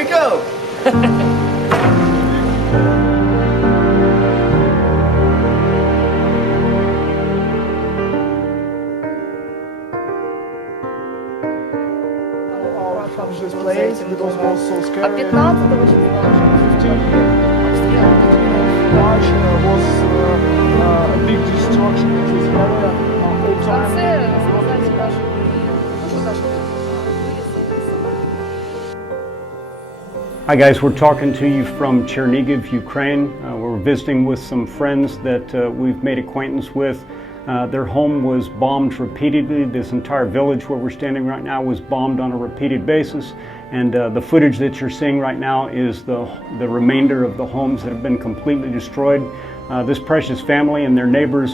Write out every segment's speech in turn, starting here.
we go! From this place, it was also scary. 15-го числа March was a big destruction of this area. All time. Це сказати даже дуже даже Hi guys, we're talking to you from Chernigiv, Ukraine. We're visiting with some friends that we've made acquaintance with. Their home was bombed repeatedly. This entire village where we're standing right now was bombed on a repeated basis. And the footage that you're seeing right now is the remainder of the homes that have been completely destroyed. This precious family and their neighbors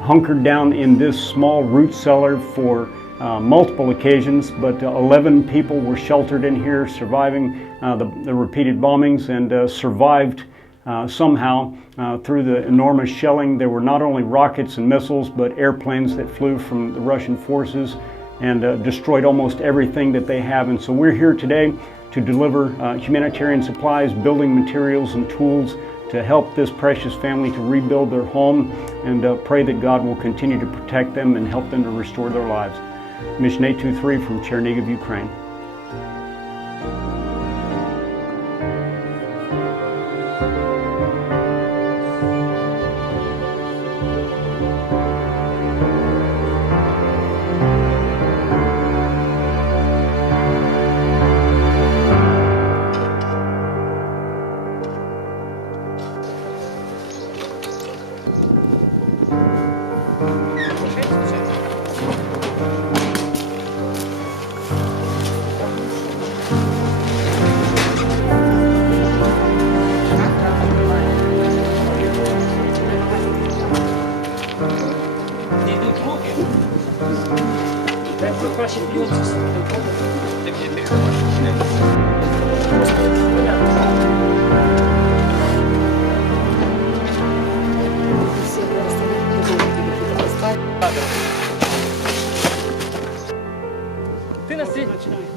hunkered down in this small root cellar for multiple occasions, but 11 people were sheltered in here, surviving the repeated bombings, and survived somehow through the enormous shelling. There were not only rockets and missiles, but airplanes that flew from the Russian forces and destroyed almost everything that they have. And so we're here today to deliver humanitarian supplies, building materials, and tools to help this precious family to rebuild their home, and pray that God will continue to protect them and help them to restore their lives. Mission 823 from Chernigiv, Ukraine.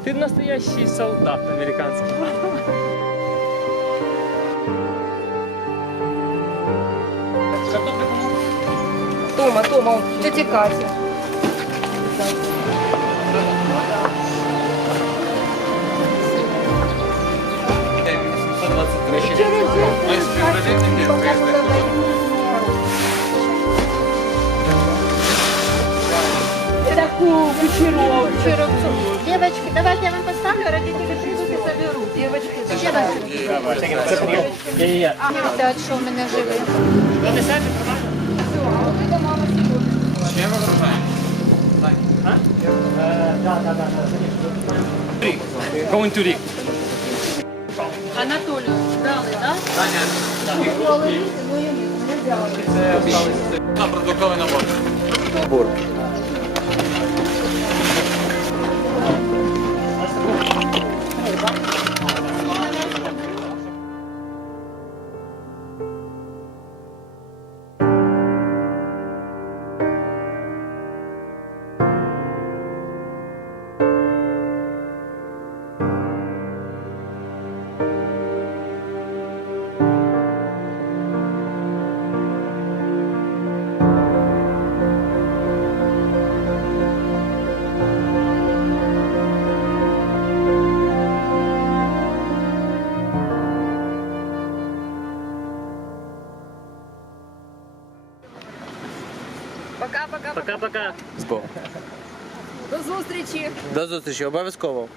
Ты настоящий солдат американский. Тома, тетя Катя. Девочки, давайте я вам поставлю, родители придут и соберут. Девочки, так, що в мене живе. Going to Rick. Анатолію брали, так? На продуктовий набор. Пока-пока. Пока-пока. До зустрічі. До зустрічі, обов'язково.